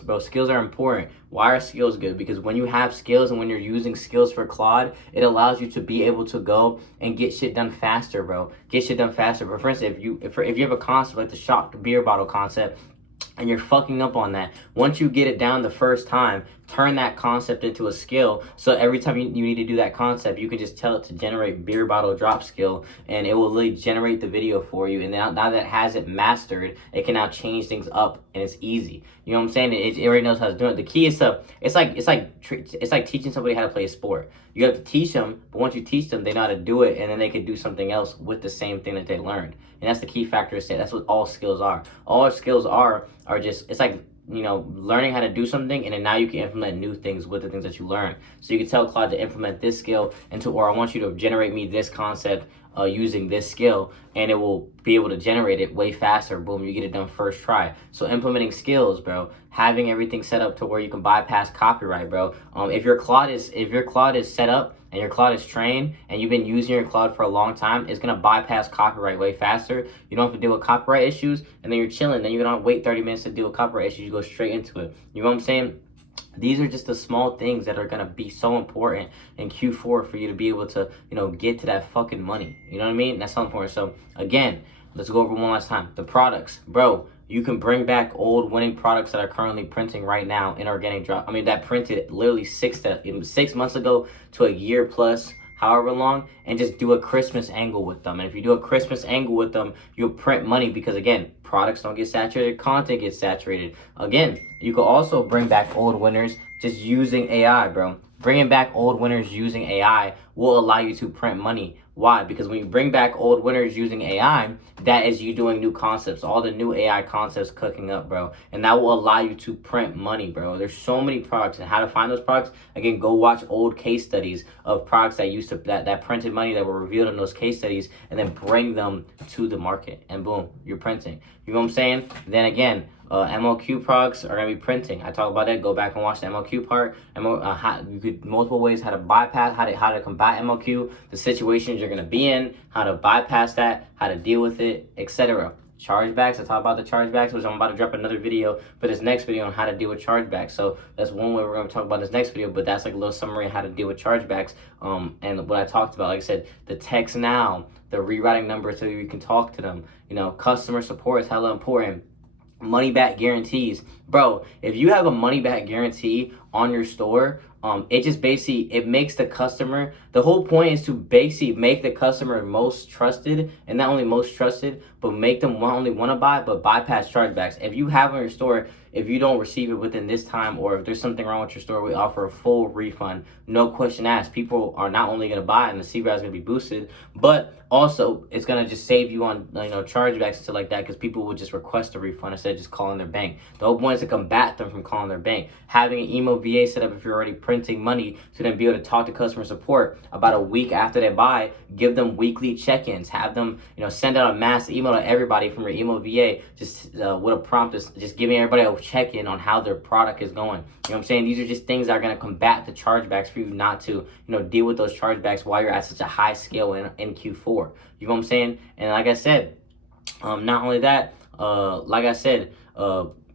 bro. Skills are important. Why are skills good? Because when you have skills and when you're using skills for Claude, it allows you to be able to go and get shit done faster, bro. Get shit done faster. But for instance, if you have a concept like the shocked beer bottle concept, and you're fucking up on that, once you get it down the first time, turn that concept into a skill. So every time you need to do that concept, you can just tell it to generate beer bottle drop skill, and it will literally generate the video for you. And now that it has it mastered, it can now change things up, and it's easy. You know what I'm saying? It already knows how to do it. The key is it's like teaching somebody how to play a sport. You have to teach them, but once you teach them, they know how to do it, and then they can do something else with the same thing that they learned. And that's the key factor to say. That's what all skills are. All skills are just, it's like, you know, learning how to do something, and then now you can implement new things with the things that you learn. So you can tell Claude to implement this skill or I want you to generate me this concept using this skill, and it will be able to generate it way faster. Boom, you get it done first try. So implementing skills, bro, having everything set up to where you can bypass copyright, bro. If your Claude is set up and your Claude is trained and you've been using your Claude for a long time, it's gonna bypass copyright way faster. You don't have to deal with copyright issues, and then you're chilling. Then you don't wait 30 minutes to deal with copyright issues. You go straight into it. You know what I'm saying? These are just the small things that are going to be so important in Q4 for you to be able to, you know, get to that fucking money. You know what I mean? That's so important. So again, let's go over one last time. The products, bro, you can bring back old winning products that are currently printing right now in organic drop. I mean, that printed literally 6 months ago to a year plus, however long, and just do a Christmas angle with them. And if you do a Christmas angle with them, you'll print money because, again, products don't get saturated, content gets saturated. Again, you can also bring back old winners just using AI, bro. Bringing back old winners using AI will allow you to print money. Why? Because when you bring back old winners using AI, that is you doing new concepts, all the new AI concepts cooking up, bro. And that will allow you to print money, bro. There's so many products, and how to find those products, again, go watch old case studies of products that printed money that were revealed in those case studies, and then bring them to the market, and boom, you're printing. You know what I'm saying? Then again, MLQ products are going to be printing. I talk about that. Go back and watch the MLQ part. You could multiple ways how to bypass, how to combat MLQ, the situations you're going to be in, how to bypass that, how to deal with it, etc. Chargebacks, I talk about the chargebacks, which I'm about to drop another video for this next video on how to deal with chargebacks. So that's one way we're going to talk about this next video, but that's like a little summary of how to deal with chargebacks. And what I talked about, like I said, the text now, the rewriting numbers so you can talk to them. You know, customer support is hella important. Money back guarantees, bro. If you have a money back guarantee on your store, it just basically, it makes the customer, the whole point is to basically make the customer most trusted, and not only most trusted, but make them not only want to buy, but bypass chargebacks. If you have on your store, if you don't receive it within this time, or if there's something wrong with your store, we offer a full refund, no question asked. People are not only going to buy and the CVR is going to be boosted, but also it's going to just save you on, you know, chargebacks and stuff like that, because people will just request a refund instead of just calling their bank. The whole point is to combat them from calling their bank. Having an email VA set up if you're already printing money, to then be able to talk to customer support about a week after they buy, give them weekly check-ins, have them, you know, send out a mass email to everybody from your email VA, just with a prompt, just giving everybody a check-in on how their product is going. You know what I'm saying? These are just things that are going to combat the chargebacks for you not to, you know, deal with those chargebacks while you're at such a high scale in Q4. You know what I'm saying? And like I said, not only that, like I said,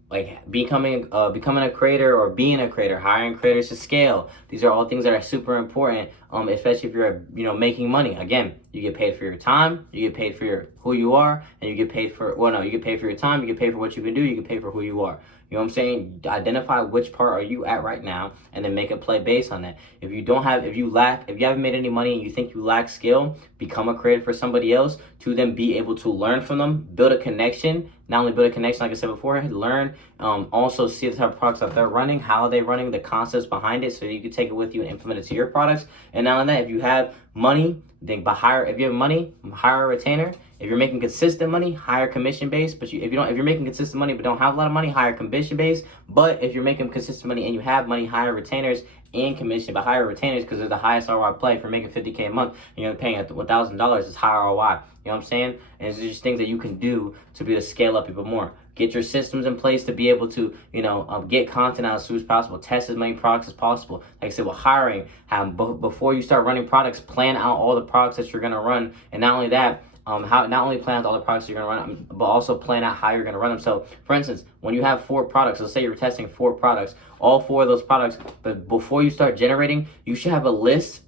like becoming a creator or being a creator, hiring creators to scale. These are all things that are super important, especially if you're, you know, making money. Again, you get paid for your time, you get paid for who you are, and you get paid for, you get paid for your time, you get paid for what you can do, you get paid for who you are. You know what I'm saying? Identify which part are you at right now, and then make a play based on that. If you haven't made any money and you think you lack skill, become a creator for somebody else to then be able to learn from them, build a connection. Not only build a connection, like I said before, learn, also see the type of products that they're running, how are they running, the concepts behind it, so you can take it with you and implement it to your products. And not only that, if you have money, then if you have money, hire a retainer. If you're making consistent money, hire commission based. But if you're making consistent money but don't have a lot of money, hire commission based. But if you're making consistent money and you have money, hire retainers and commission. But hire retainers because they're the highest ROI play. If you're making $50K a month and you're paying at $1,000, it's high ROI. You know what I'm saying? And it's just things that you can do to be able to scale up even more. Get your systems in place to be able to, you know, get content out as soon as possible. Test as many products as possible. Like I said, with hiring, before you start running products, plan out all the products that you're going to run. And not only that, not only plan out all the products you're going to run, but also plan out how you're going to run them. So, for instance, when you have 4 products, let's say you're testing 4 products, all 4 of those products, but before you start generating, you should have a list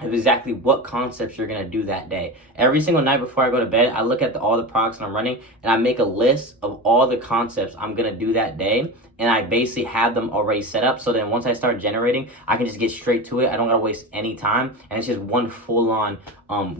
of exactly what concepts you're going to do that day. Every single night before I go to bed, I look at all the products that I'm running, and I make a list of all the concepts I'm going to do that day, and I basically have them already set up, so then once I start generating, I can just get straight to it. I don't got to waste any time, and it's just one full-on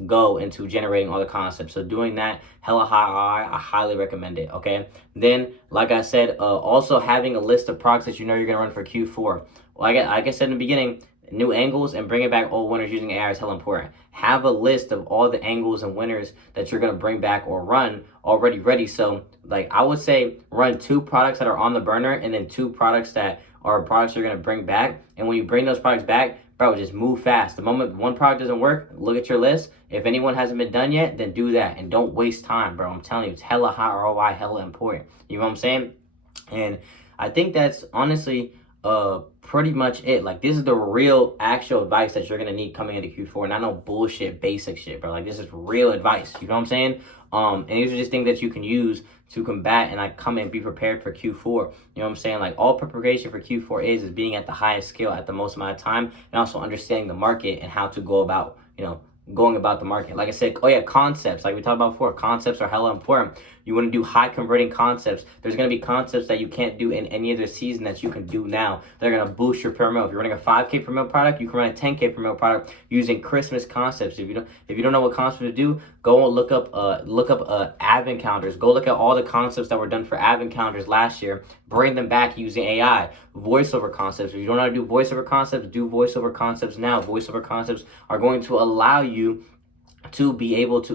go into generating all the concepts. So doing that, hella high, I highly recommend it, okay? Then, like I said, also having a list of products that you know you're going to run for Q4. Like I said in the beginning, new angles and bringing back old winners using AI is hella important. Have a list of all the angles and winners that you're going to bring back or run already ready. So, like, I would say run 2 products that are on the burner and then 2 products that are products you're going to bring back. And when you bring those products back, bro, just move fast. The moment one product doesn't work, look at your list. If anyone hasn't been done yet, then do that. And don't waste time, bro. I'm telling you, it's hella high ROI, hella important. You know what I'm saying? And I think that's honestly pretty much it. Like, this is the real actual advice that you're gonna need coming into Q4, not no bullshit basic shit, bro. Like, this is real advice, you know what I'm saying? And these are just things that you can use to combat and like come and be prepared for Q4. You know what I'm saying? Like, all preparation for Q4 is being at the highest skill at the most amount of time, and also understanding the market and how to go about, you know, going about the market. Like I said, oh yeah, concepts, like we talked about before, concepts are hella important. You want to do high converting concepts. There's going to be concepts that you can't do in any other season that you can do now. They're going to boost your per mil. If you're running a 5K per mil product, you can run a 10K per mil product using Christmas concepts. If you don't know what concepts to do, go look up advent calendars. Go look at all the concepts that were done for advent calendars last year. Bring them back using AI. Voiceover concepts. If you don't know how to do voiceover concepts, do voiceover concepts now. Voiceover concepts are going to allow you to be able to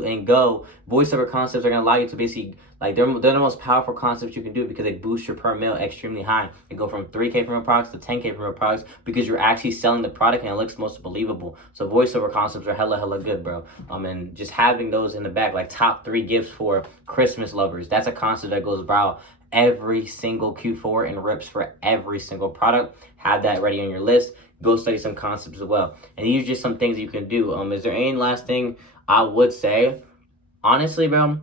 voiceover concepts are going to allow you to basically, like, they're the most powerful concepts you can do because they boost your per mil extremely high. They go from 3K per mil products to 10K per mil products because you're actually selling the product and it looks most believable. So voiceover concepts are hella good, bro. And just having those in the back, like top 3 gifts for Christmas lovers, that's a concept that goes viral every single Q4 and rips for every single product. Have that ready on your list. Go study some concepts as well. And these are just some things you can do. Is there any last thing I would say? Honestly, bro,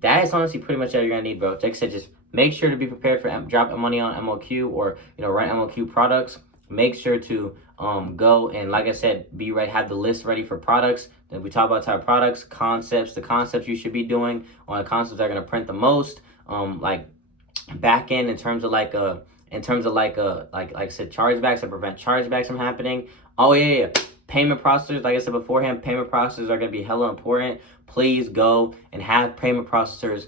that is honestly pretty much all you're gonna need, bro. Like I said, just make sure to be prepared for drop money on MOQ or, you know, run MOQ products. Make sure to go and, like I said, be ready, have the list ready for products. Then we talk about type of products, concepts, the concepts you should be doing on the concepts that are gonna print the most. Like back end in terms of like I said, chargebacks to prevent chargebacks from happening. Oh yeah. Payment processors, like I said beforehand, payment processors are going to be hella important. Please go and have payment processors.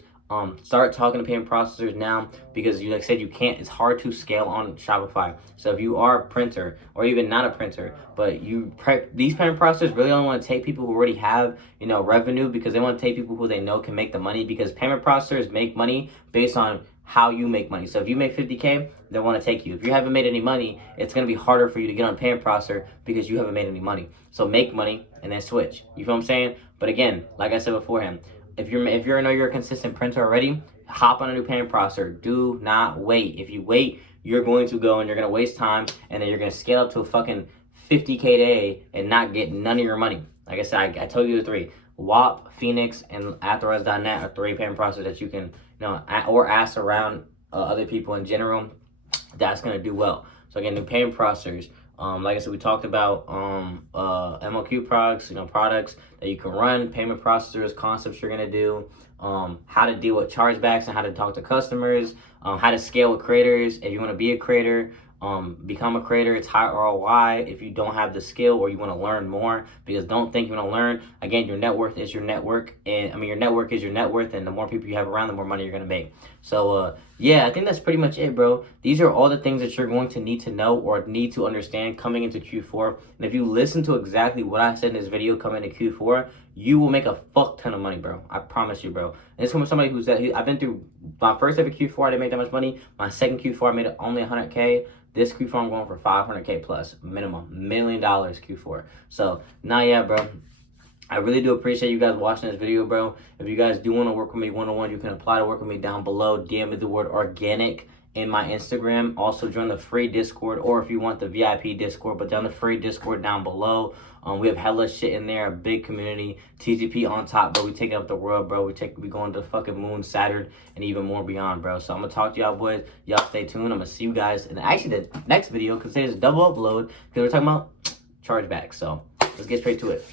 Start talking to payment processors now because, like I said, it's hard to scale on Shopify. So if you are a printer or even not a printer, but these payment processors really only want to take people who already have, you know, revenue, because they want to take people who they know can make the money, because payment processors make money based on how you make money. So if you make 50K, they want to take you. If you haven't made any money, it's going to be harder for you to get on payment processor because you haven't made any money. So make money and then switch. You feel what I'm saying? But again, like I said beforehand, if you're a consistent printer already, hop on a new payment processor. Do not wait. If you wait, you're going to go and you're going to waste time, and then you're going to scale up to a fucking 50K day and not get none of your money. Like I said, I told you the 3. WAP, Phoenix, and Authorize.net are 3 payment processors that you can, you know, or ask around other people in general. That's going to do well. So again, new payment processors. Like I said, we talked about MOQ products, you know, products that you can run, payment processors, concepts you're going to do, how to deal with chargebacks and how to talk to customers, how to scale with creators. If you want to be a creator, become a creator. It's high ROI if you don't have the skill or you want to learn more, because don't think you want to learn. Again, your net worth is your network, and your network is your net worth, and the more people you have around, the more money you're going to make. So yeah, I think that's pretty much it, bro. These are all the things that you're going to need to know or need to understand coming into Q4. And if you listen to exactly what I said in this video coming into Q4, you will make a fuck ton of money, bro. I promise you, bro. And it's from somebody who's I've been through my first ever Q4, I didn't make that much money. My second Q4, I made only 100K. This Q4, I'm going for 500K plus minimum, $1 million Q4. So now, yeah, bro, I really do appreciate you guys watching this video, bro. If you guys do want to work with me one-on-one, you can apply to work with me down below. DM me the word organic in my Instagram. Also join the free Discord, or if you want the VIP Discord, but down the free Discord down below. We have hella shit in there, a big community, TGP on top, bro. We taking up the world, bro. We going to the fucking moon, Saturn, and even more beyond, bro. So I'm gonna talk to y'all boys. Y'all stay tuned. I'm gonna see you guys in actually the next video, because today's a double upload, because we're talking about chargebacks. So let's get straight to it.